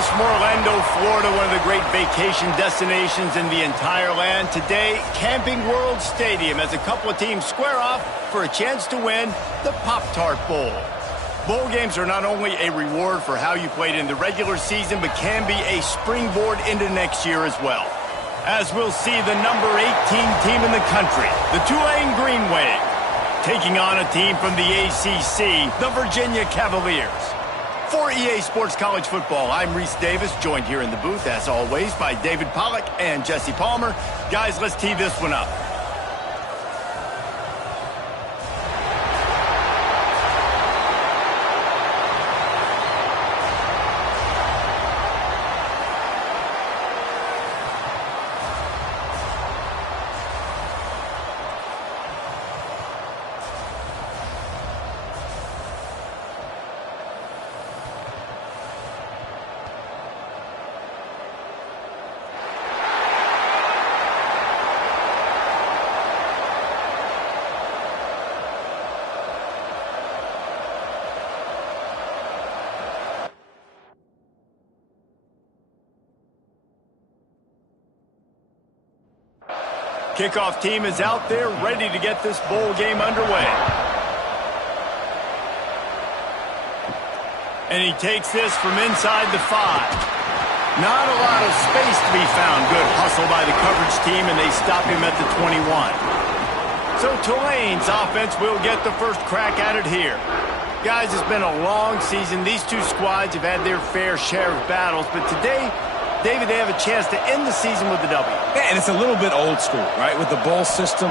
us from Orlando, Florida, one of the great vacation destinations in the entire land. Today, Camping World Stadium as a couple of teams square off for a chance to win the Pop-Tart Bowl. Bowl games are not only a reward for how you played in the regular season, but can be a springboard into next year as well. As we'll see the number 18 team in the country, the Tulane Green Wave, taking on a team from the ACC, the Virginia Cavaliers. For EA Sports College Football, I'm Reese Davis, joined here in the booth, as always, by David Pollack and Jesse Palmer. Guys, let's tee this one up. Kickoff team is out there ready to get this bowl game underway. And he takes this from inside the 5. Not a lot of space to be found. Good hustle by the coverage team, and they stop him at the 21. So Tulane's offense will get the first crack at it here. Guys, it's been a long season. These two squads have had their fair share of battles, but today, David, they have a chance to end the season with a W. Yeah, and it's a little bit old school, right? With the bowl system,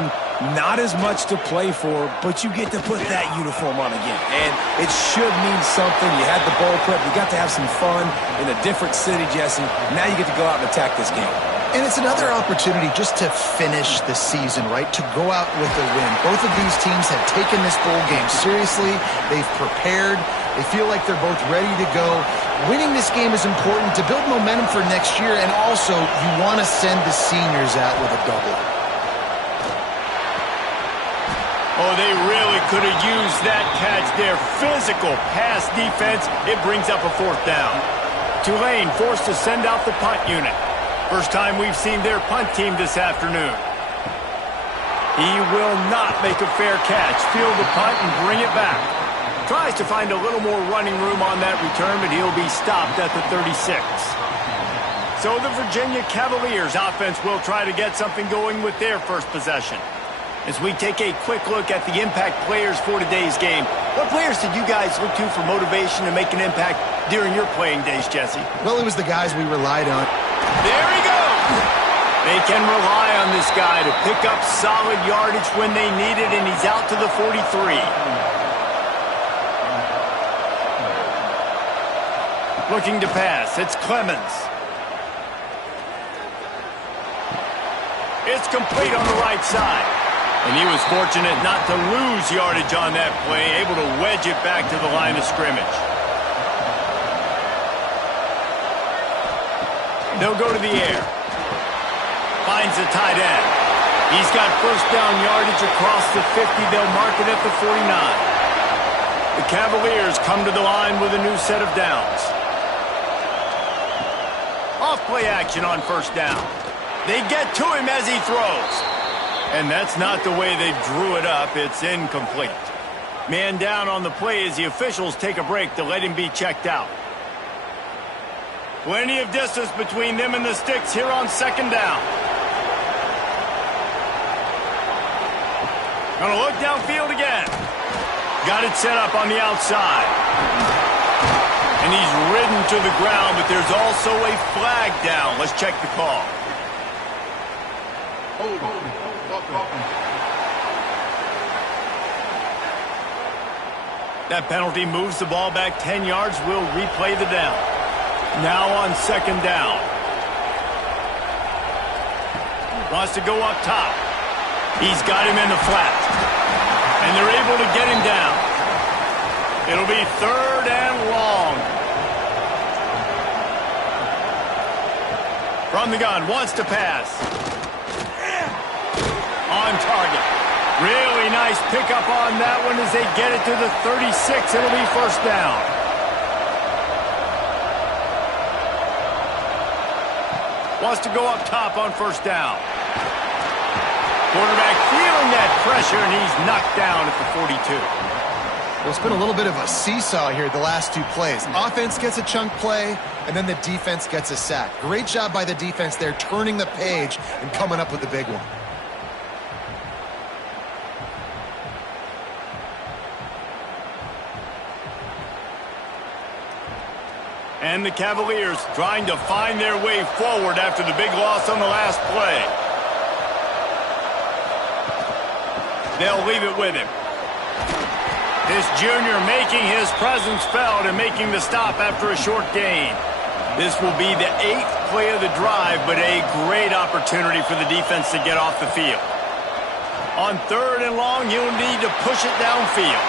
not as much to play for, but you get to put that uniform on again. And it should mean something. You had the bowl prep. You got to have some fun in a different city, Jesse. Now you get to go out and attack this game. And it's another opportunity just to finish the season, right? To go out with a win. Both of these teams have taken this bowl game seriously. They've prepared. They feel like they're both ready to go. Winning this game is important to build momentum for next year, and also you want to send the seniors out with a double. Oh, they really could have used that catch there. Physical pass defense. It brings up a 4th down. Tulane forced to send out the punt unit. First time we've seen their punt team this afternoon. He will not make a fair catch. Field the punt and bring it back. Tries to find a little more running room on that return, but he'll be stopped at the 36. So the Virginia Cavaliers offense will try to get something going with their first possession. As we take a quick look at the impact players for today's game, what players did you guys look to for motivation to make an impact during your playing days, Jesse? Well, it was the guys we relied on. There he goes! They can rely on this guy to pick up solid yardage when they need it, and he's out to the 43. Looking to pass, it's Clemens. It's complete on the right side. And he was fortunate not to lose yardage on that play, able to wedge it back to the line of scrimmage. They'll go to the air. Finds the tight end. He's got first down yardage across the 50. They'll mark it at the 49. The Cavaliers come to the line with a new set of downs. Off-play action on first down. They get to him as he throws. And that's not the way they drew it up. It's incomplete. Man down on the play as the officials take a break to let him be checked out. Plenty of distance between them and the sticks here on second down. Gonna look downfield again. Got it set up on the outside. And he's ridden to the ground, but there's also a flag down. Let's check the call. That penalty moves the ball back 10 yards. We'll replay the down. Now on second down. Wants to go up top. He's got him in the flat. And they're able to get him down. It'll be 3rd and long. From the gun, wants to pass. On target. Really nice pickup on that one as they get it to the 36. It'll be first down. Wants to go up top on first down. Quarterback feeling that pressure, and he's knocked down at the 42. Well, it's been a little bit of a seesaw here the last two plays. Offense gets a chunk play, and then the defense gets a sack. Great job by the defense there, turning the page and coming up with the big one. And the Cavaliers trying to find their way forward after the big loss on the last play. They'll leave it with him. This junior making his presence felt and making the stop after a short gain. This will be the 8th play of the drive, but a great opportunity for the defense to get off the field. On 3rd and long, you'll need to push it downfield.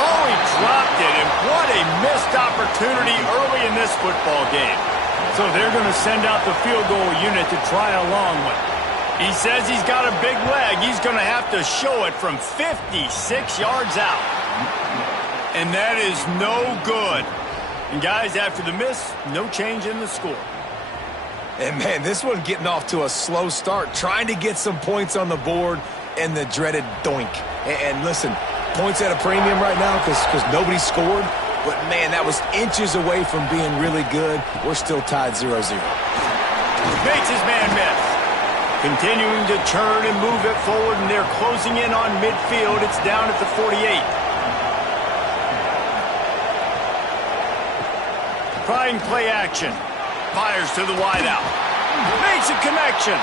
Oh, he dropped it, and what a missed opportunity early in this football game. So they're going to send out the field goal unit to try a long one. He says he's got a big leg. He's going to have to show it from 56 yards out. And that is no good. And guys, after the miss, no change in the score. And man, this one getting off to a slow start, trying to get some points on the board, and the dreaded doink. And listen, points at a premium right now because nobody scored. But, man, that was inches away from being really good. We're still tied 0-0. Makes his man miss. Continuing to churn and move it forward, and they're closing in on midfield. It's down at the 48. Trying play action. Fires to the wideout. Makes a connection.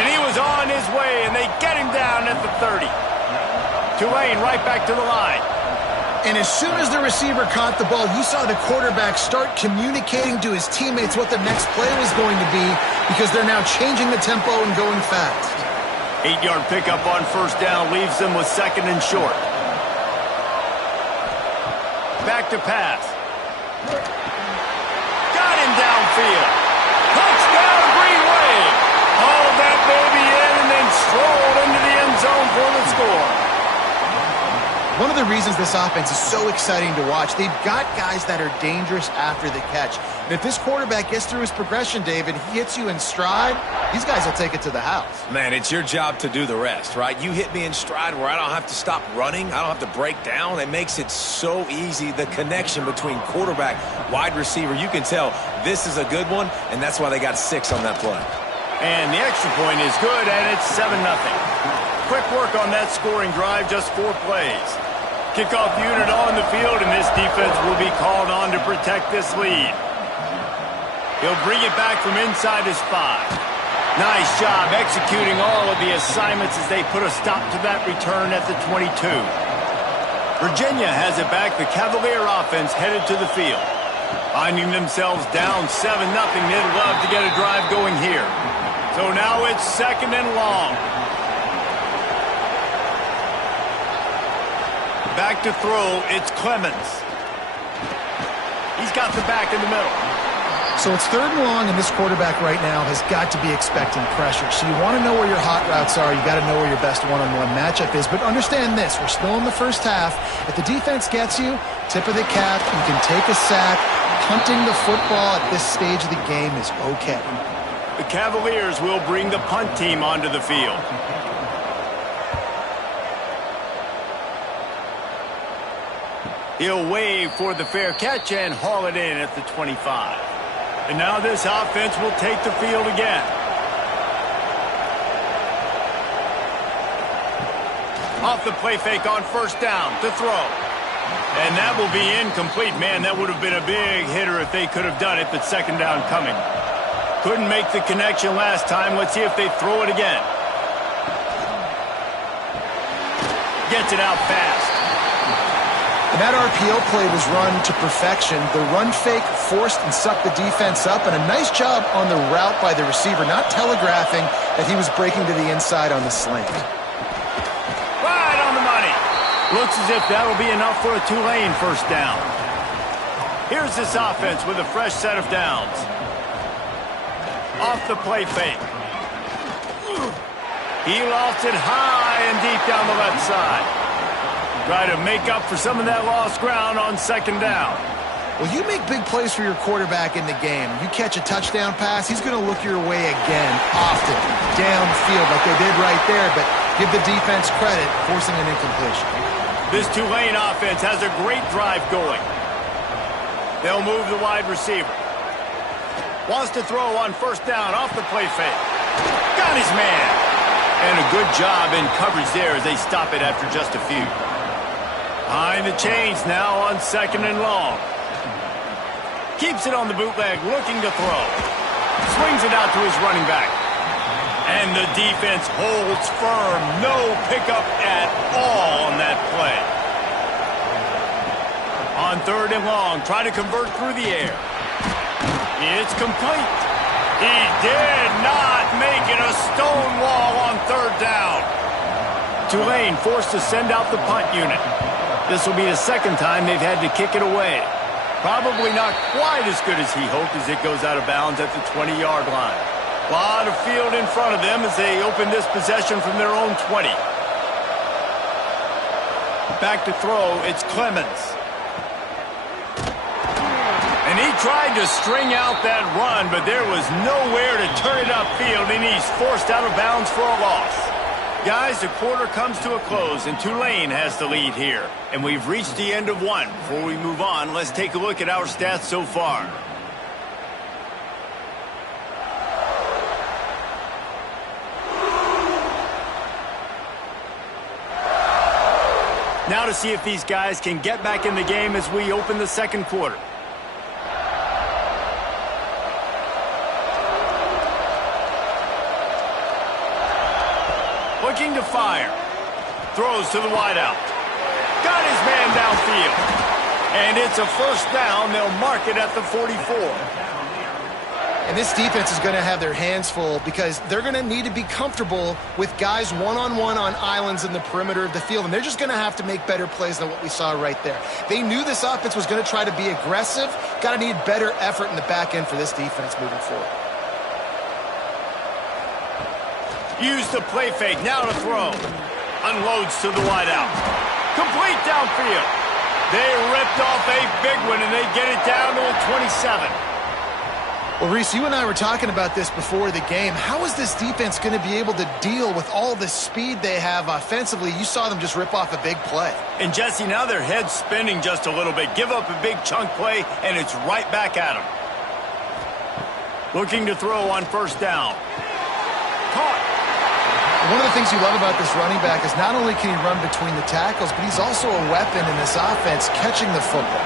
And he was on his way, and they get him down at the 30. Tulane right back to the line. And as soon as the receiver caught the ball, you saw the quarterback start communicating to his teammates what the next play was going to be because they're now changing the tempo and going fast. 8-yard pickup on first down leaves them with 2nd and short. Back to pass. Got him downfield. Touchdown, Green Wave. Hauled that baby in and then strolled into the end zone for the score. One of the reasons this offense is so exciting to watch, they've got guys that are dangerous after the catch. And if this quarterback gets through his progression, David, he hits you in stride, these guys will take it to the house. Man, it's your job to do the rest, right? You hit me in stride where I don't have to stop running. I don't have to break down. It makes it so easy, the connection between quarterback, wide receiver. You can tell this is a good one, and that's why they got 6 on that play. And the extra point is good, and it's 7-0. Quick work on that scoring drive, just 4 plays. Kickoff unit on the field, and this defense will be called on to protect this lead. He'll bring it back from inside his 5. Nice job executing all of the assignments as they put a stop to that return at the 22. Virginia has it back. The Cavalier offense headed to the field. Finding themselves down 7-0, they'd love to get a drive going here. So now it's 2nd and long. Back to throw, it's Clemens. He's got the back in the middle. So it's 3rd and long, and this quarterback right now has got to be expecting pressure. So you want to know where your hot routes are. You got to know where your best one-on-one matchup is. But understand this, we're still in the first half. If the defense gets you, tip of the cap, you can take a sack. Punting the football at this stage of the game is okay. The Cavaliers will bring the punt team onto the field. He'll wave for the fair catch and haul it in at the 25. And now this offense will take the field again. Off the play fake on first down to throw. And that will be incomplete. Man, that would have been a big hitter if they could have done it, but 2nd down coming. Couldn't make the connection last time. Let's see if they throw it again. Gets it out fast. And that RPO play was run to perfection. The run fake forced and sucked the defense up, and a nice job on the route by the receiver, not telegraphing that he was breaking to the inside on the slant. Right on the money. Looks as if that'll be enough for a Tulane first down. Here's this offense with a fresh set of downs. Off the play fake. He lost it high and deep down the left side. Try to make up for some of that lost ground on 2nd down. Well, you make big plays for your quarterback in the game. You catch a touchdown pass, he's going to look your way again, often, downfield like they did right there, but give the defense credit, forcing an incompletion. This Tulane offense has a great drive going. They'll move the wide receiver. Wants to throw on first down off the play fake. Got his man. And a good job in coverage there as they stop it after just a few. Behind the chains now on 2nd and long. Keeps it on the bootleg, looking to throw. Swings it out to his running back. And the defense holds firm. No pickup at all on that play. On 3rd and long, try to convert through the air. It's complete. He did not make it a stone wall on 3rd down. Tulane forced to send out the punt unit. This will be the 2nd time they've had to kick it away. Probably not quite as good as he hoped as it goes out of bounds at the 20-yard line. A lot of field in front of them as they open this possession from their own 20. Back to throw, it's Clemens. And he tried to string out that run, but there was nowhere to turn it upfield, and he's forced out of bounds for a loss. Guys, the quarter comes to a close, and Tulane has the lead here. And we've reached the end of one. Before we move on, let's take a look at our stats so far. Now to see if these guys can get back in the game as we open the 2nd quarter. Looking to fire. Throws to the wideout. Got his man downfield. And it's a first down. They'll mark it at the 44. And this defense is going to have their hands full because they're going to need to be comfortable with guys one-on-one on islands in the perimeter of the field. And they're just going to have to make better plays than what we saw right there. They knew this offense was going to try to be aggressive. Got to need better effort in the back end for this defense moving forward. Use the play fake, now to throw. Unloads to the wideout. Complete downfield. They ripped off a big one, and they get it down to a 27. Well, Reese, you and I were talking about this before the game. How is this defense going to be able to deal with all the speed they have offensively? You saw them just rip off a big play. And, Jesse, now their head's spinning just a little bit. Give up a big chunk play, and it's right back at them. Looking to throw on first down. Caught. One of the things you love about this running back is not only can he run between the tackles, but he's also a weapon in this offense catching the football.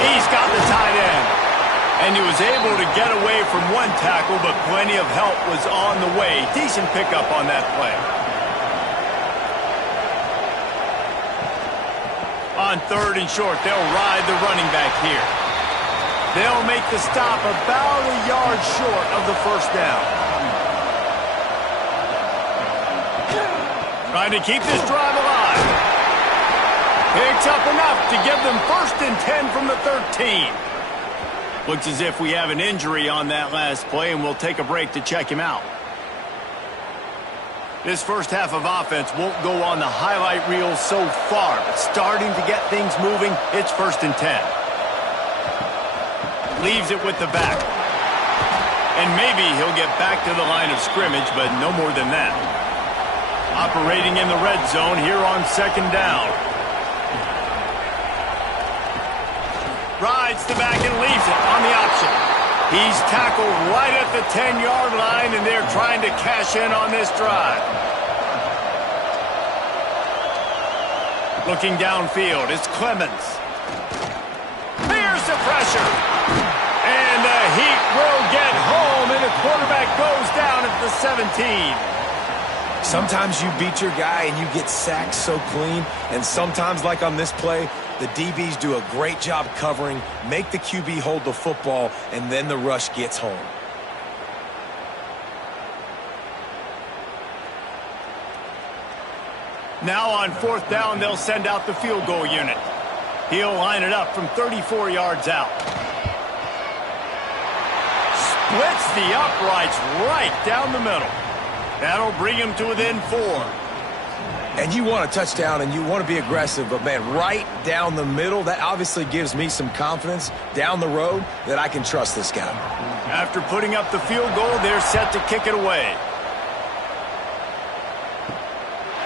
He's got the tight end. And he was able to get away from one tackle, but plenty of help was on the way. Decent pickup on that play. On 3rd and short, they'll ride the running back here. They'll make the stop about a yard short of the first down. Trying to keep this drive alive. Picks up enough to give them 1st and 10 from the 13. Looks as if we have an injury on that last play, and we'll take a break to check him out. This first half of offense won't go on the highlight reel so far, but starting to get things moving, it's 1st and 10. Leaves it with the back. And maybe he'll get back to the line of scrimmage, but no more than that. Operating in the red zone here on 2nd down. Rides the back and leaves it on the option. He's tackled right at the 10-yard line, and they're trying to cash in on this drive. Looking downfield, it's Clemens. Here's the pressure. And the Heat will get home, and the quarterback goes down at the 17. Sometimes you beat your guy and you get sacked so clean, and sometimes, like on this play, the DBs do a great job covering, make the QB hold the football, and then the rush gets home. Now on 4th down, they'll send out the field goal unit. He'll line it up from 34 yards out. Splits the uprights right down the middle. That'll bring him to within 4. And you want a touchdown and you want to be aggressive, but, man, right down the middle, that obviously gives me some confidence down the road that I can trust this guy. After putting up the field goal, they're set to kick it away.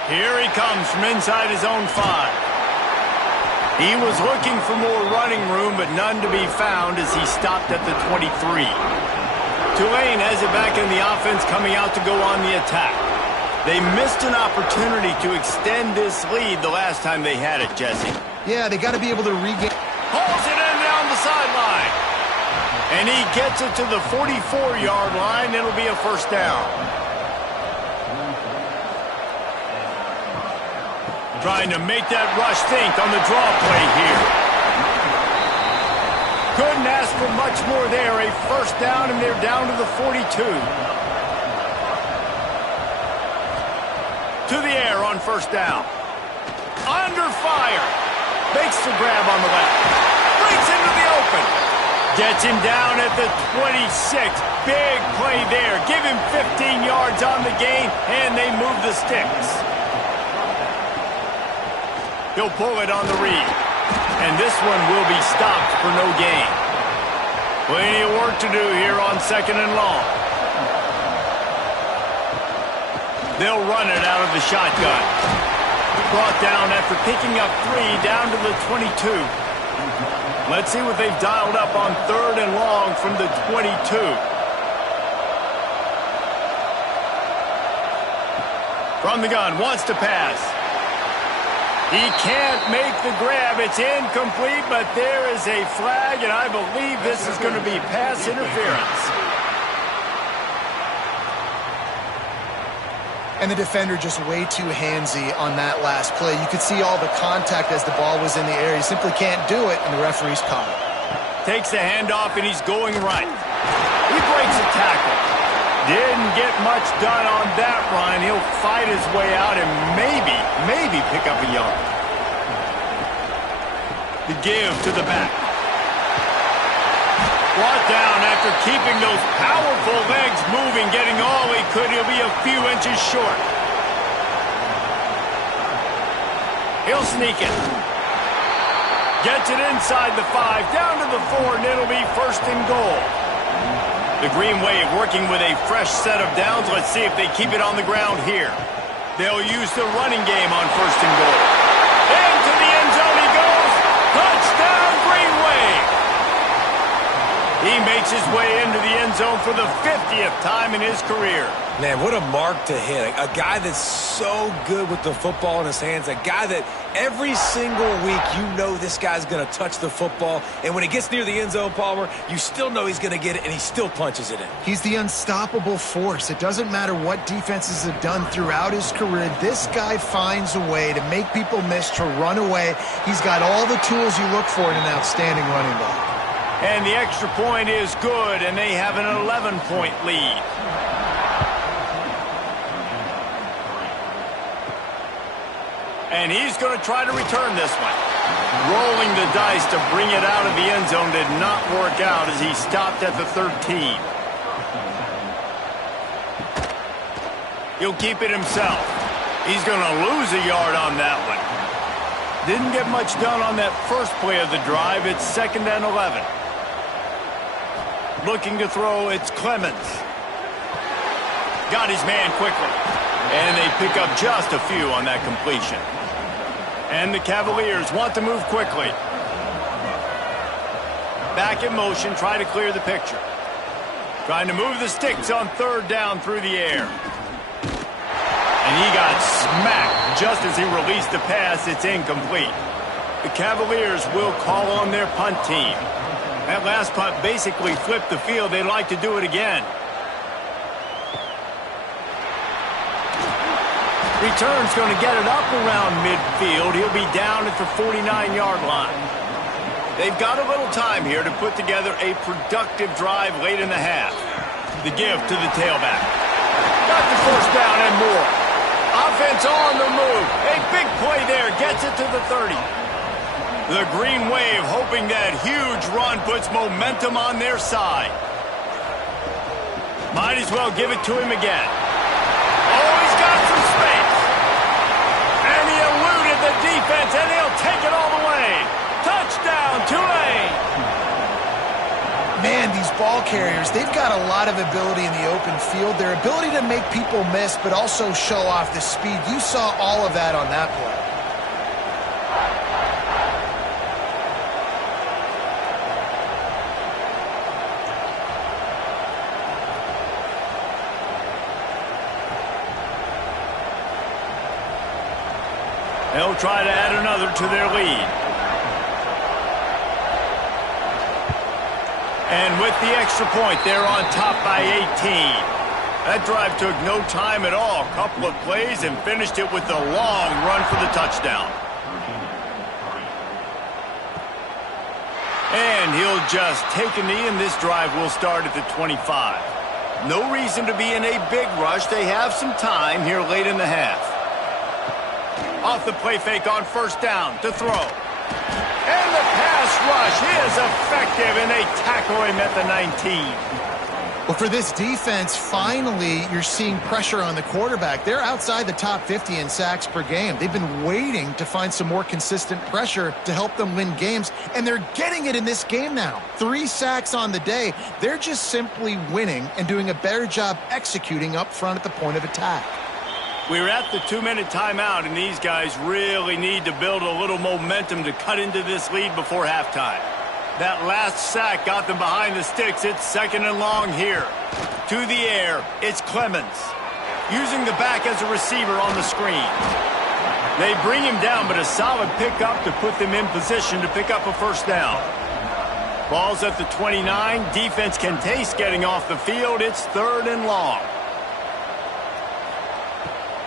Here he comes from inside his own 5. He was looking for more running room, but none to be found as he stopped at the 23. Tulane has it back in the offense, coming out to go on the attack. They missed an opportunity to extend this lead the last time they had it, Jesse. Yeah, they got to be able to regain. Pulls it in down the sideline. And he gets it to the 44-yard line. It'll be a first down. Trying to make that rush think on the draw play here. Couldn't ask for much more there. A first down, and they're down to the 42. To the air on first down. Under fire. Makes the grab on the left. Breaks into the open. Gets him down at the 26. Big play there. Give him 15 yards on the gain, and they move the sticks. He'll pull it on the read. And this one will be stopped for no gain. Plenty of work to do here on second and long. They'll run it out of the shotgun. Brought down after picking up 3 down to the 22. Let's see what they've dialed up on third and long from the 22. From the gun, wants to pass. He can't make the grab. It's incomplete, but there is a flag, and I believe this is going to be pass interference. And the defender just way too handsy on that last play. You could see all the contact as the ball was in the air. He simply can't do it, and the referee's caught it. Takes the handoff, and he's going right. He breaks a tackle. Didn't get much done on that run. He'll fight his way out and maybe pick up a yard. The give to the back. Brought down after keeping those powerful legs moving, getting all he could. He'll be a few inches short. He'll sneak it. Gets it inside the 5, down to the 4, and it'll be first and goal. The Green Wave working with a fresh set of downs. Let's see if they keep it on the ground here. They'll use the running game on first and goal. Into the end zone he goes. Touchdown, Green Wave. He makes his way into the end zone for the 50th time in his career. Man, what a mark to hit. A guy that's so good with the football in his hands. A guy that every single week you know this guy's going to touch the football. And when it gets near the end zone, Palmer, you still know he's going to get it, and he still punches it in. He's the unstoppable force. It doesn't matter what defenses have done throughout his career. This guy finds a way to make people miss, to run away. He's got all the tools you look for in an outstanding running back. And the extra point is good, and they have an 11-point lead. And he's going to try to return this one. Rolling the dice to bring it out of the end zone did not work out as he stopped at the 13. He'll keep it himself. He's going to lose a yard on that one. Didn't get much done on that first play of the drive. It's second and 11. Looking to throw, it's Clemens. Got his man quickly. And they pick up just a few on that completion. And the Cavaliers want to move quickly. Back in motion, try to clear the picture. Trying to move the sticks on third down through the air. And he got smacked just as he released the pass. It's incomplete. The Cavaliers will call on their punt team. That last punt basically flipped the field. They'd like to do it again. Return's going to get it up around midfield. He'll be down at the 49-yard line. They've got a little time here to put together a productive drive late in the half. The give to the tailback. Got the first down and more. Offense on the move. A big play there. Gets it to the 30. The Green Wave hoping that huge run puts momentum on their side. Might as well give it to him again. Oh, he's got some space. defense, and he'll take it all the way. Touchdown, Tulane. Man, these ball carriers, they've got a lot of ability in the open field. Their ability to make people miss, but also show off the speed. You saw all of that on that play. They'll try to add another to their lead. And with the extra point, they're on top by 18. That drive took no time at all. A couple of plays and finished it with a long run for the touchdown. And he'll just take a knee, and this drive will start at the 25. No reason to be in a big rush. They have some time here late in the half. Off the play fake on first down to throw. And the pass rush is effective, and they tackle him at the 19. Well, for this defense, finally, you're seeing pressure on the quarterback. They're outside the top 50 in sacks per game. They've been waiting to find some more consistent pressure to help them win games, and they're getting it in this game now. 3 sacks on the day. They're just simply winning and doing a better job executing up front at the point of attack. We're at the 2-minute timeout, and these guys really need to build a little momentum to cut into this lead before halftime. That last sack got them behind the sticks. It's 2nd and long here. To the air, it's Clemens. Using the back as a receiver on the screen. They bring him down, but a solid pickup to put them in position to pick up a first down. Ball's at the 29. Defense can taste getting off the field. It's 3rd and long.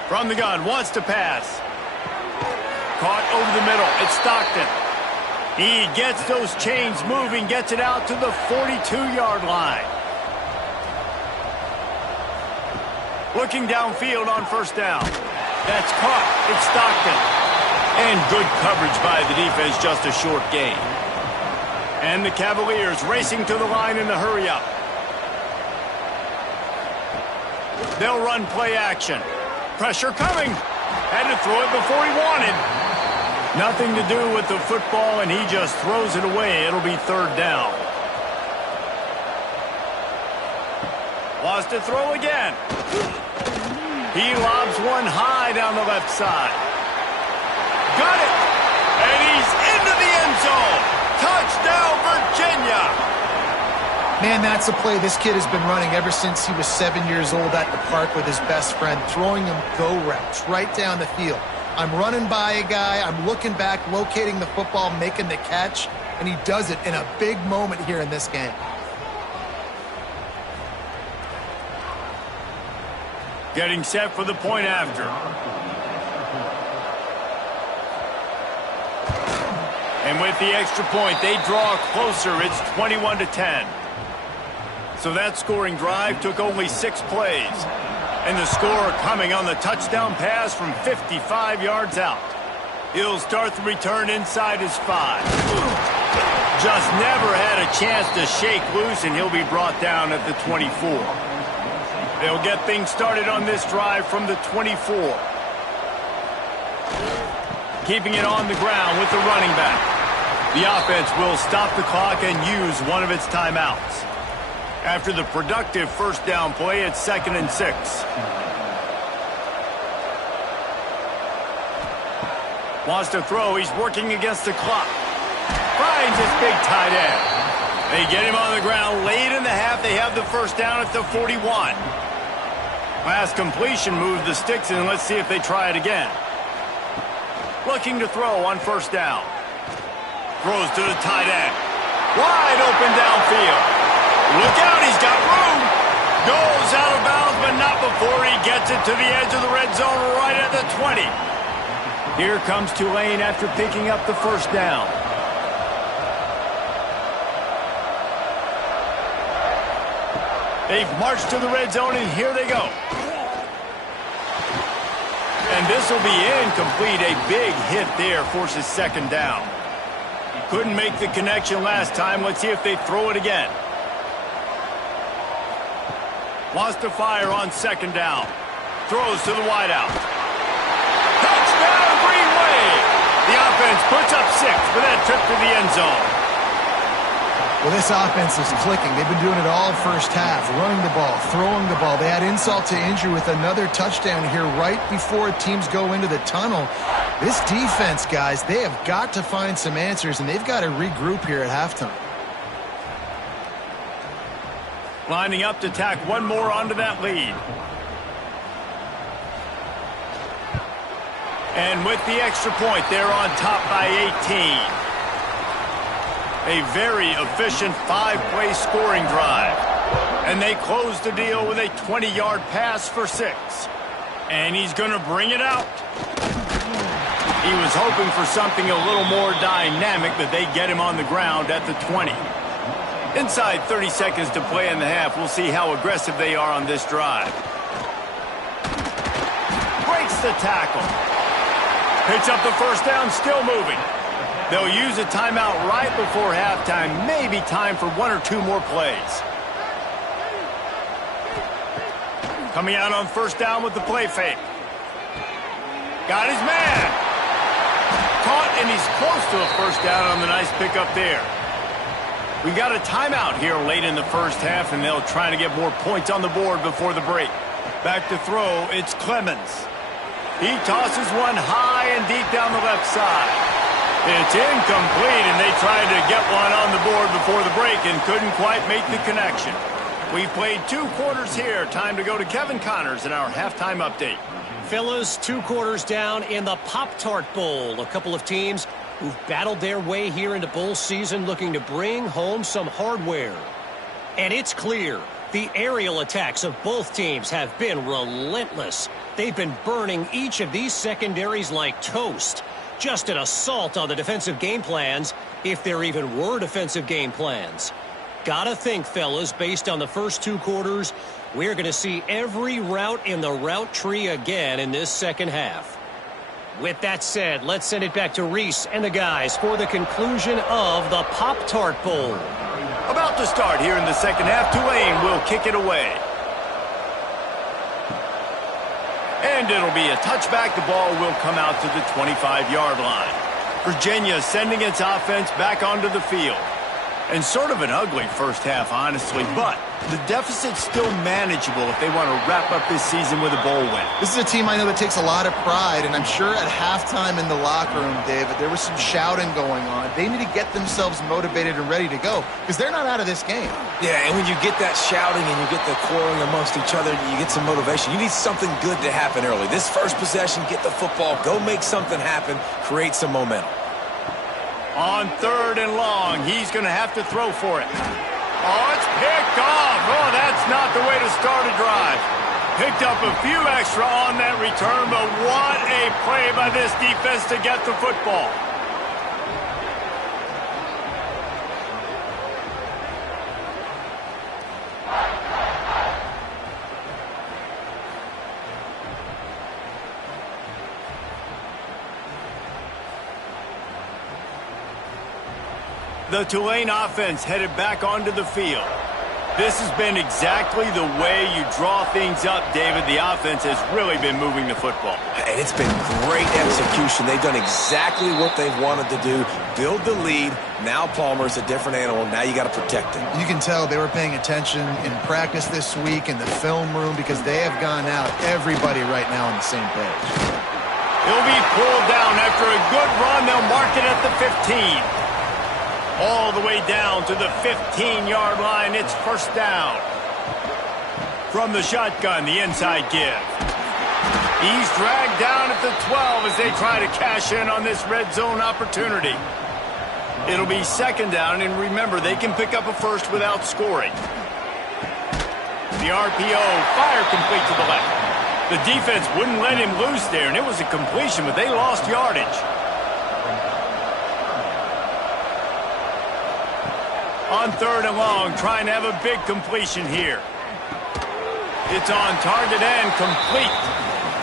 From the gun, wants to pass. Caught over the middle. It's Stockton. He gets those chains moving, gets it out to the 42-yard line. Looking downfield on first down. That's caught. It's Stockton. And good coverage by the defense, just a short gain. And the Cavaliers racing to the line in the hurry-up. They'll run play action. Pressure coming. Had to throw it before he wanted. Nothing to do with the football, and he just throws it away. It'll be 3rd down. Wants to throw again. He lobs one high down the left side. Got it. And he's into the end zone. Touchdown, Virginia. Man, that's a play this kid has been running ever since he was 7 years old at the park with his best friend, throwing him go routes right down the field. I'm running by a guy, I'm looking back, locating the football, making the catch, and he does it in a big moment here in this game. Getting set for the point after. And with the extra point, they draw closer. It's 21-10. So that scoring drive took only 6 plays. And the score coming on the touchdown pass from 55 yards out. He'll start the return inside his 5. Just never had a chance to shake loose, and he'll be brought down at the 24. They'll get things started on this drive from the 24. Keeping it on the ground with the running back. The offense will stop the clock and use one of its timeouts. After the productive first down play, it's 2nd and 6. Wants to throw. He's working against the clock. Finds his big tight end. They get him on the ground late in the half. They have the first down at the 41. Last completion moved the sticks, and let's see if they try it again. Looking to throw on first down. Throws to the tight end. Wide open downfield. Look out, he's got room. Goes out of bounds, but not before he gets it to the edge of the red zone right at the 20. Here comes Tulane after picking up the first down. They've marched to the red zone, and here they go. And this will be incomplete. A big hit there forces 2nd down. Couldn't make the connection last time. Let's see if they throw it again. Wants to fire on 2nd down. Throws to the wideout. Touchdown, Green Wave! defense puts up 6 for that trip to the end zone. Well, this offense is clicking. They've been doing it all first half, running the ball, throwing the ball. They had insult to injury with another touchdown here right before teams go into the tunnel. This defense, guys, they have got to find some answers, and they've got to regroup here at halftime. Lining up to tack one more onto that lead. And with the extra point, they're on top by 18. A very efficient 5-play scoring drive. And they close the deal with a 20-yard pass for 6. And he's going to bring it out. He was hoping for something a little more dynamic, but they get him on the ground at the 20. Inside 30 seconds to play in the half. We'll see how aggressive they are on this drive. Breaks the tackle. Picks up the first down, still moving. They'll use a timeout right before halftime. Maybe time for 1 or 2 more plays. Coming out on first down with the play fake. Got his man. Caught, and he's close to a first down on the nice pickup there. We got a timeout here late in the first half, and they'll try to get more points on the board before the break. Back to throw, it's Clemens. He tosses one high and deep down the left side. It's incomplete, and they tried to get one on the board before the break and couldn't quite make the connection. We've played 2 quarters here. Time to go to Kevin Connors in our halftime update. Fellas, 2 quarters down in the Pop-Tart Bowl. A couple of teams who've battled their way here into bowl season looking to bring home some hardware. And it's clear the aerial attacks of both teams have been relentless. They've been burning each of these secondaries like toast. Just an assault on the defensive game plans, if there even were defensive game plans. Gotta think, fellas, based on the first 2 quarters, we're going to see every route in the route tree again in this second half. With that said, let's send it back to Reese and the guys for the conclusion of the Pop-Tart Bowl. About to start here in the second half. Tulane will kick it away. And it'll be a touchback. The ball will come out to the 25-yard line. Virginia sending its offense back onto the field. And sort of an ugly first half, honestly, but the deficit's still manageable if they want to wrap up this season with a bowl win. This is a team I know that takes a lot of pride, and I'm sure at halftime in the locker room, David, there was some shouting going on. They need to get themselves motivated and ready to go, because they're not out of this game. Yeah, and when you get that shouting and you get the quarreling amongst each other, you get some motivation. You need something good to happen early. This first possession, get the football, go make something happen, create some momentum. On 3rd and long, he's going to have to throw for it. Oh, it's picked off. Oh, that's not the way to start a drive. Picked up a few extra on that return, but what a play by this defense to get the football. The Tulane offense headed back onto the field. This has been exactly the way you draw things up, David. The offense has really been moving the football. And it's been great execution. They've done exactly what they've wanted to do. Build the lead. Now Palmer's a different animal. Now you got to protect him. You can tell they were paying attention in practice this week in the film room, because they have gone out, everybody right now on the same page. He'll be pulled down after a good run. They'll mark it at the 15. All the way down to the 15-yard line. It's first down. From the shotgun, the inside give. He's dragged down at the 12 as they try to cash in on this red zone opportunity. It'll be second down, and remember, they can pick up a first without scoring. The RPO, fire complete to the left. The defense wouldn't let him loose there, and it was a completion, but they lost yardage. On 3rd and long, trying to have a big completion here. It's on target and complete.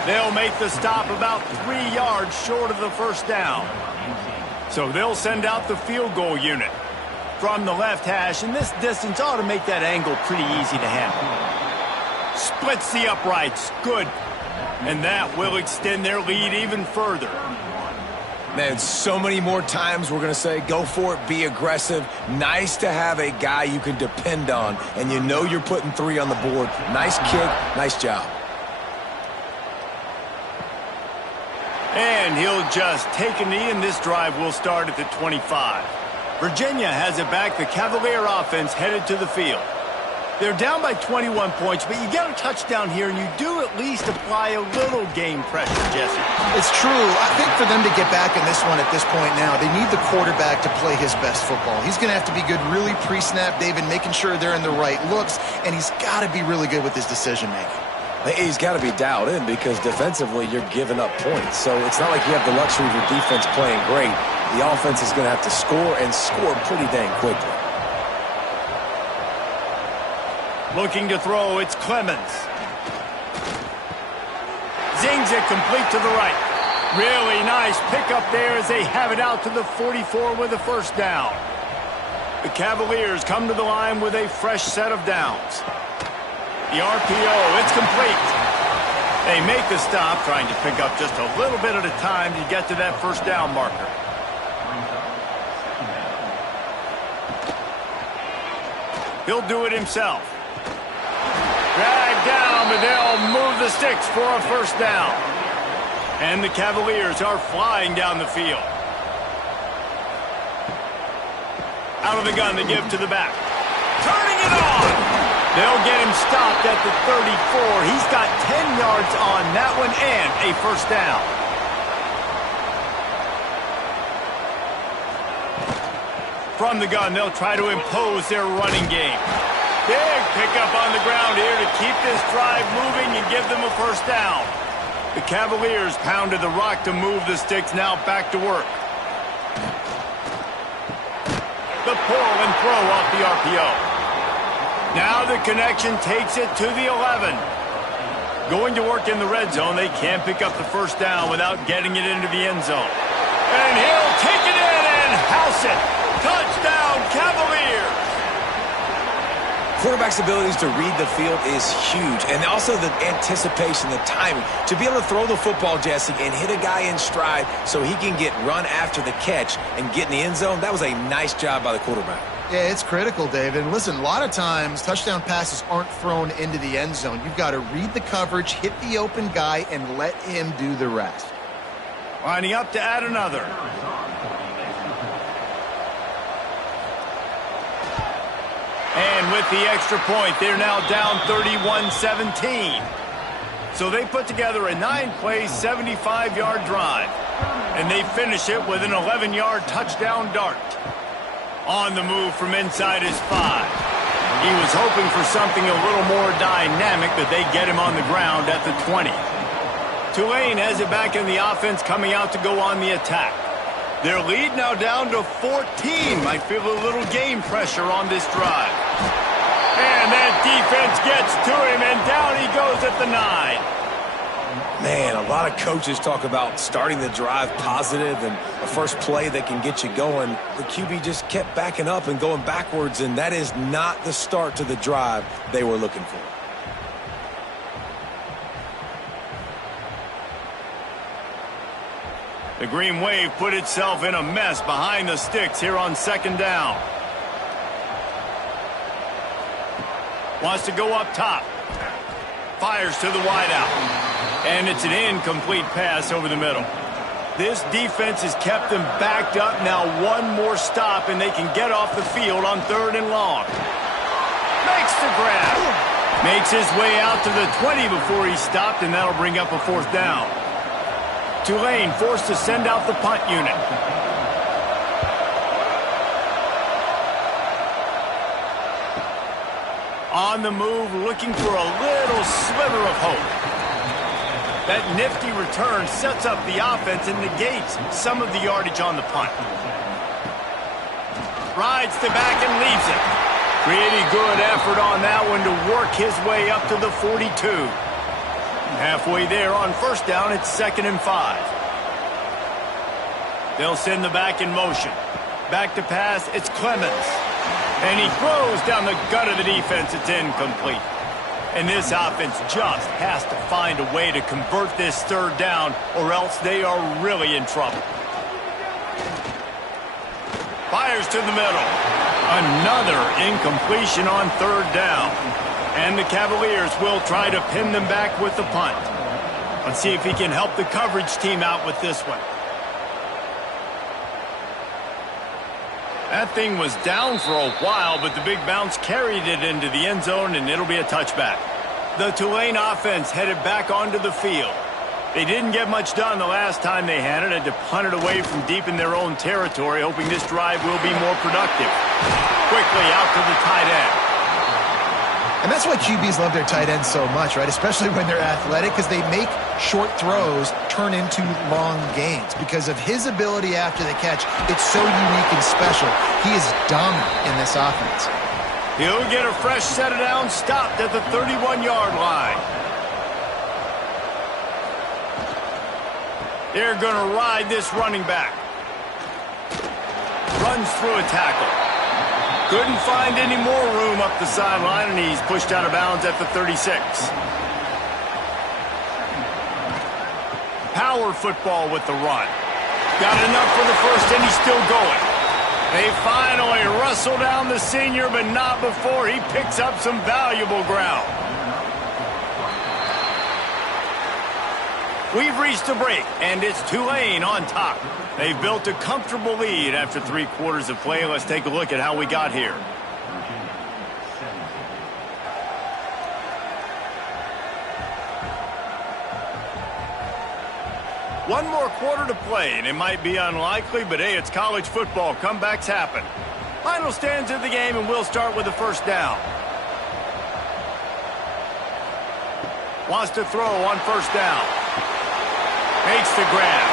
They'll make the stop about 3 yards short of the first down. So they'll send out the field goal unit from the left hash, and this distance ought to make that angle pretty easy to handle. Splits the uprights. Good. And that will extend their lead even further. Man, so many more times we're going to say, go for it, be aggressive. Nice to have a guy you can depend on, and you know you're putting 3 on the board. Nice kick, nice job. And he'll just take a knee, and this drive will start at the 25. Virginia has it back. The Cavalier offense headed to the field. They're down by 21 points, but you get a touchdown here, and you do at least apply a little game pressure, Jesse. It's true. I think for them to get back in this one at this point now, they need the quarterback to play his best football. He's going to have to be good really pre-snap, David, making sure they're in the right looks, and he's got to be really good with his decision-making. He's got to be dialed in because defensively you're giving up points. So it's not like you have the luxury of your defense playing great. The offense is going to have to score and score pretty dang quickly. Looking to throw, it's Clemens. Zings it complete to the right. Really nice pickup there as they have it out to the 44 with a first down. The Cavaliers come to the line with a fresh set of downs. The RPO, it's complete. They make the stop, trying to pick up just a little bit at a time to get to that first down marker. He'll do it himself. Drag down, but they'll move the sticks for a first down. And the Cavaliers are flying down the field. Out of the gun, they give to the back. Turning it on! They'll get him stopped at the 34. He's got 10 yards on that one and a first down. From the gun, they'll try to impose their running game. Big pickup on the ground here to keep this drive moving and give them a first down. The Cavaliers pounded the rock to move the sticks, now back to work. The pull and throw off the RPO. Now the connection takes it to the 11. Going to work in the red zone, they can't pick up the first down without getting it into the end zone. And he'll take it in and house it. Touchdown, Cavaliers! Quarterback's abilities to read the field is huge, and also the anticipation, the timing. To be able to throw the football, Jesse, and hit a guy in stride so he can get run after the catch and get in the end zone, that was a nice job by the quarterback. Yeah, it's critical, David. And listen, a lot of times touchdown passes aren't thrown into the end zone. You've got to read the coverage, hit the open guy, and let him do the rest. Lining up to add another. And with the extra point, they're now down 31-17. So they put together a 9-play, 75-yard drive. And they finish it with an 11-yard touchdown dart. On the move from inside his 5. He was hoping for something a little more dynamic, but they get him on the ground at the 20. Tulane has it back in the offense, coming out to go on the attack. Their lead now down to 14. Might feel a little game pressure on this drive. And that defense gets to him, and down he goes at the 9. Man, a lot of coaches talk about starting the drive positive and a first play that can get you going. The QB just kept backing up and going backwards, and that is not the start to the drive they were looking for. The Green Wave put itself in a mess behind the sticks here on second down. Wants to go up top. Fires to the wideout. And it's an incomplete pass over the middle. This defense has kept them backed up. Now one more stop, and they can get off the field on 3rd and long. Makes the grab. Makes his way out to the 20 before he stopped, and that'll bring up a 4th down. Tulane forced to send out the punt unit. On the move, looking for a little sliver of hope. That nifty return sets up the offense and negates some of the yardage on the punt. Rides to back and leaves it. Pretty good effort on that one to work his way up to the 42. Halfway there on first down, it's 2nd and 5. They'll send the back in motion. Back to pass, it's Clemens. And he throws down the gut of the defense. It's incomplete. And this offense just has to find a way to convert this 3rd down, or else they are really in trouble. Fires to the middle. Another incompletion on third down. And the Cavaliers will try to pin them back with the punt. Let's see if he can help the coverage team out with this one. That thing was down for a while, but the big bounce carried it into the end zone, and it'll be a touchback. The Tulane offense headed back onto the field. They didn't get much done the last time they had it. Had to punt it away from deep in their own territory, hoping this drive will be more productive. Quickly out to the tight end. And that's why QBs love their tight ends so much, right? Especially when they're athletic, because they make short throws turn into long gains. Because of his ability after the catch, it's so unique and special. He is dominant in this offense. He'll get a fresh set of downs stopped at the 31-yard line. They're going to ride this running back. Runs through a tackle. Couldn't find any more room up the sideline, and he's pushed out of bounds at the 36. Power football with the run. Got enough for the first, and he's still going. They finally wrestle down the senior, but not before he picks up some valuable ground. We've reached a break, and it's Tulane on top. They've built a comfortable lead after 3 quarters of play. Let's take a look at how we got here. One more quarter to play, and it might be unlikely, but hey, it's college football. Comebacks happen. Final stands of the game, and we'll start with the first down. Wants to throw on first down. Makes the grab.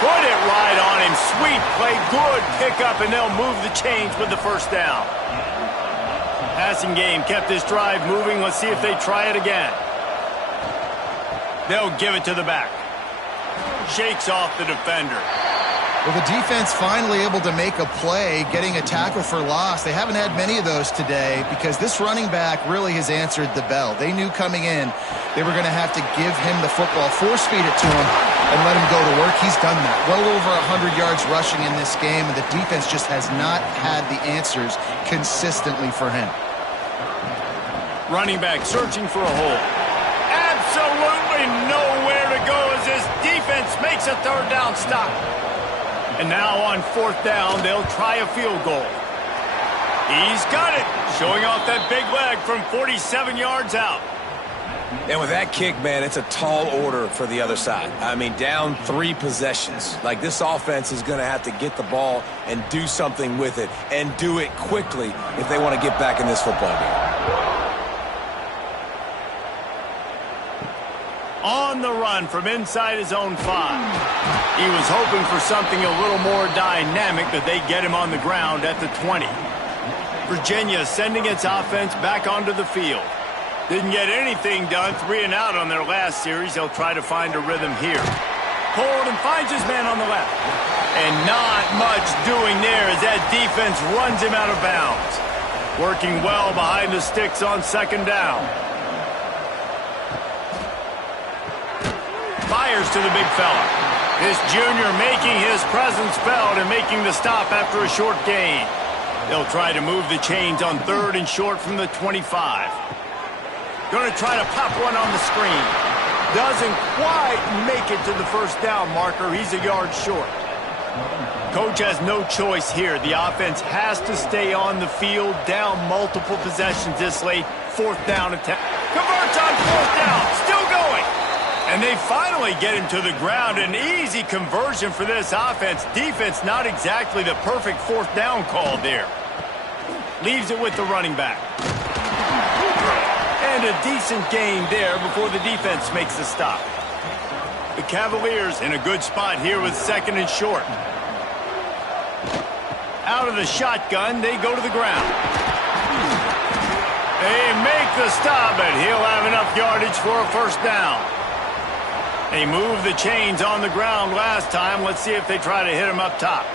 Put it right on him. Sweet play. Good pickup, and they'll move the chains with the first down. Passing game kept this drive moving. Let's see if they try it again. They'll give it to the back. Shakes off the defender. Well, the defense finally able to make a play, getting a tackle for loss. They haven't had many of those today because this running back really has answered the bell. They knew coming in they were going to have to give him the football, force feed it to him, and let him go to work. He's done that. Well over 100 yards rushing in this game, and the defense just has not had the answers consistently for him. Running back searching for a hole. Absolutely nowhere to go as this defense makes a third down stop. And now on fourth down, they'll try a field goal. He's got it, showing off that big leg from 47 yards out. And with that kick, man, it's a tall order for the other side. I mean, down 3 possessions. Like, this offense is going to have to get the ball and do something with it, and do it quickly if they want to get back in this football game. On the run from inside his own 5. He was hoping for something a little more dynamic, but they get him on the ground at the 20. Virginia sending its offense back onto the field. Didn't get anything done, 3 and out on their last series. They'll try to find a rhythm here. Pulled and finds his man on the left. And not much doing there as that defense runs him out of bounds. Working well behind the sticks on second down. Fires to the big fella. This junior making his presence felt and making the stop after a short gain. They'll try to move the chains on third and short from the 25. Going to try to pop one on the screen. Doesn't quite make it to the first down marker. He's a yard short. Coach has no choice here. The offense has to stay on the field, down multiple possessions this late. Fourth down attempt. Converts on fourth down. Still going. And they finally get him to the ground. An easy conversion for this offense. Defense not exactly the perfect fourth down call there. Leaves it with the running back. And a decent gain there before the defense makes the stop. The Cavaliers in a good spot here with second and short. Out of the shotgun, they go to the ground. They make the stop, but he'll have enough yardage for a first down. They moved the chains on the ground last time. Let's see if they try to hit him up top.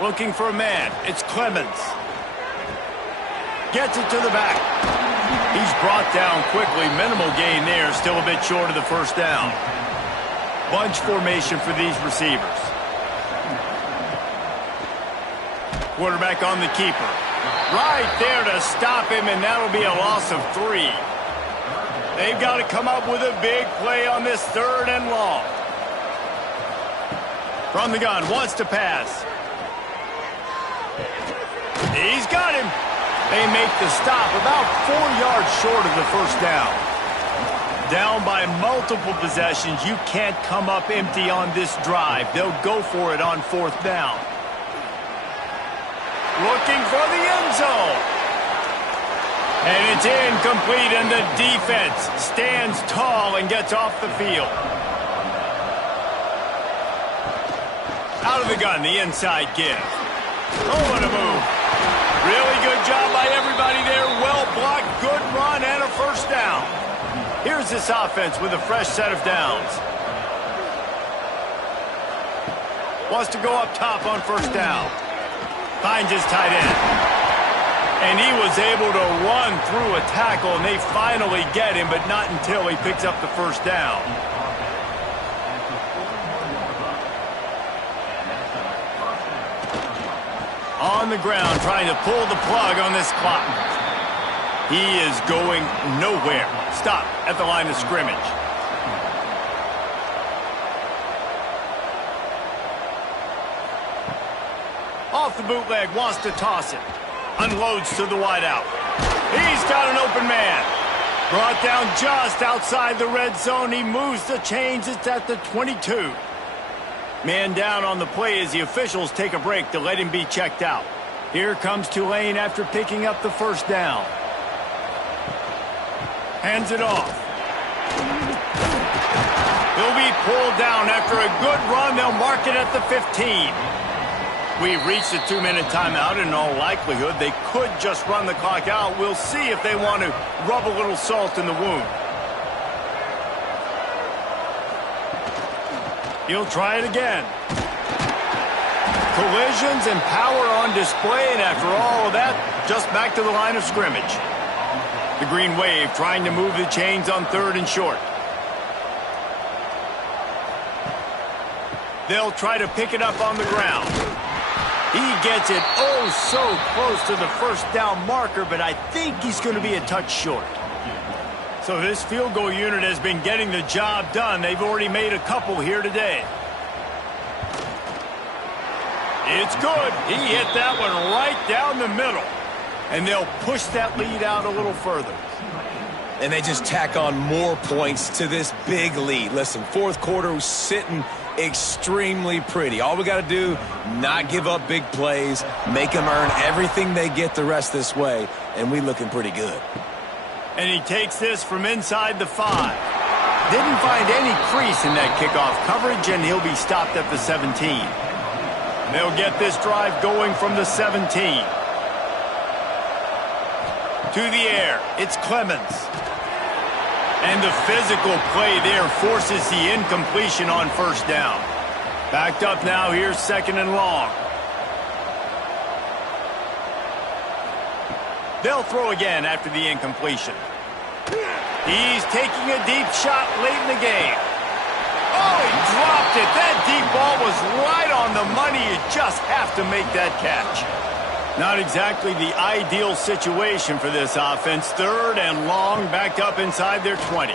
Looking for a man. It's Clemens. Gets it to the back. He's brought down quickly. Minimal gain there. Still a bit short of the first down. Bunch formation for these receivers. Quarterback on the keeper. Right there to stop him, and that'll be a loss of 3. They've got to come up with a big play on this 3rd and long. From the gun, wants to pass. He's got him. They make the stop about 4 yards short of the first down. Down by multiple possessions, you can't come up empty on this drive. They'll go for it on 4th down. Looking for the end zone. And it's incomplete, and the defense stands tall and gets off the field. Out of the gun, the inside give. Oh, what a move. Really good job by everybody there. Well blocked, good run, and a first down. Here's this offense with a fresh set of downs. Wants to go up top on first down. Finds his tight end. And he was able to run through a tackle, and they finally get him, but not until he picks up the first down. On the ground, trying to pull the plug on this clock. He is going nowhere. Stop at the line of scrimmage. Off the bootleg, wants to toss it. Unloads to the wideout. He's got an open man. Brought down just outside the red zone. He moves the chains. It's at the 22. Man down on the play as the officials take a break to let him be checked out. Here comes Tulane after picking up the first down. Hands it off. He'll be pulled down after a good run. They'll mark it at the 15. We've reached a 2-minute timeout. In all likelihood, they could just run the clock out. We'll see if they want to rub a little salt in the wound. He'll try it again. Collisions and power on display, and after all of that, just back to the line of scrimmage. The Green Wave trying to move the chains on 3rd and short. They'll try to pick it up on the ground. He gets it oh so close to the first down marker, but I think he's going to be a touch short. So this field goal unit has been getting the job done. They've already made a couple here today. It's good. He hit that one right down the middle. And they'll push that lead out a little further. And they just tack on more points to this big lead. Listen, 4th quarter was sitting extremely pretty. All we got to do, not give up big plays, make them earn everything they get the rest this way, and we looking pretty good. And he takes this from inside the 5. Didn't find any crease in that kickoff coverage, and he'll be stopped at the 17. They'll get this drive going from the 17. To the air, it's Clemens. And the physical play there forces the incompletion on first down. Backed up now, here's 2nd and long. They'll throw again after the incompletion. He's taking a deep shot late in the game. Oh, he dropped it. That deep ball was right on the money. You just have to make that catch. Not exactly the ideal situation for this offense. 3rd and long, backed up inside their 20.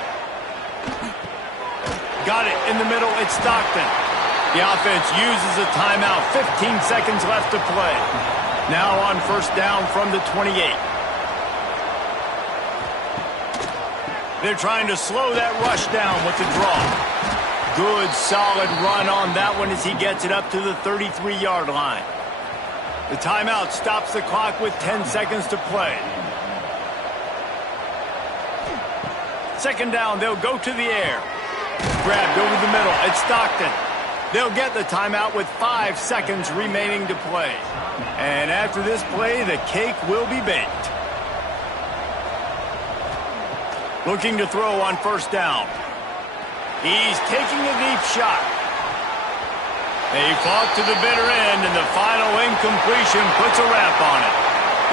Got it in the middle. It's Stockton. The offense uses a timeout. 15 seconds left to play. Now on first down from the 28. They're trying to slow that rush down with the draw. Good, solid run on that one as he gets it up to the 33-yard line. The timeout stops the clock with 10 seconds to play. 2nd down, they'll go to the air. Grabbed over the middle, it's Stockton. They'll get the timeout with 5 seconds remaining to play. And after this play, the cake will be baked. Looking to throw on first down. He's taking a deep shot. They fought to the bitter end, and the final incompletion puts a wrap on it.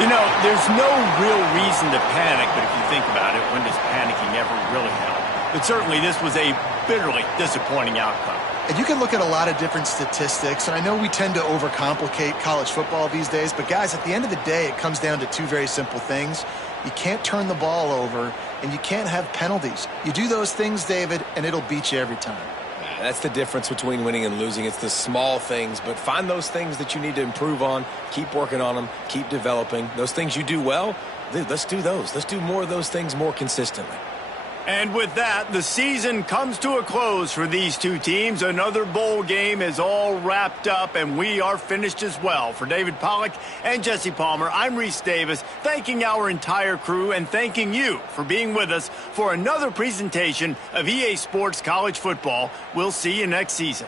You know, there's no real reason to panic, but if you think about it, when does panicking ever really help? But certainly this was a bitterly disappointing outcome. And you can look at a lot of different statistics, and I know we tend to overcomplicate college football these days, but guys, at the end of the day, it comes down to two very simple things. You can't turn the ball over, and you can't have penalties. You do those things, David, and it'll beat you every time. That's the difference between winning and losing. It's the small things, but find those things that you need to improve on, keep working on them, keep developing. Those things you do well, let's do those. Let's do more of those things more consistently. And with that, the season comes to a close for these two teams. Another bowl game is all wrapped up, and we are finished as well. For David Pollack and Jesse Palmer, I'm Reese Davis, thanking our entire crew and thanking you for being with us for another presentation of EA Sports College Football. We'll see you next season.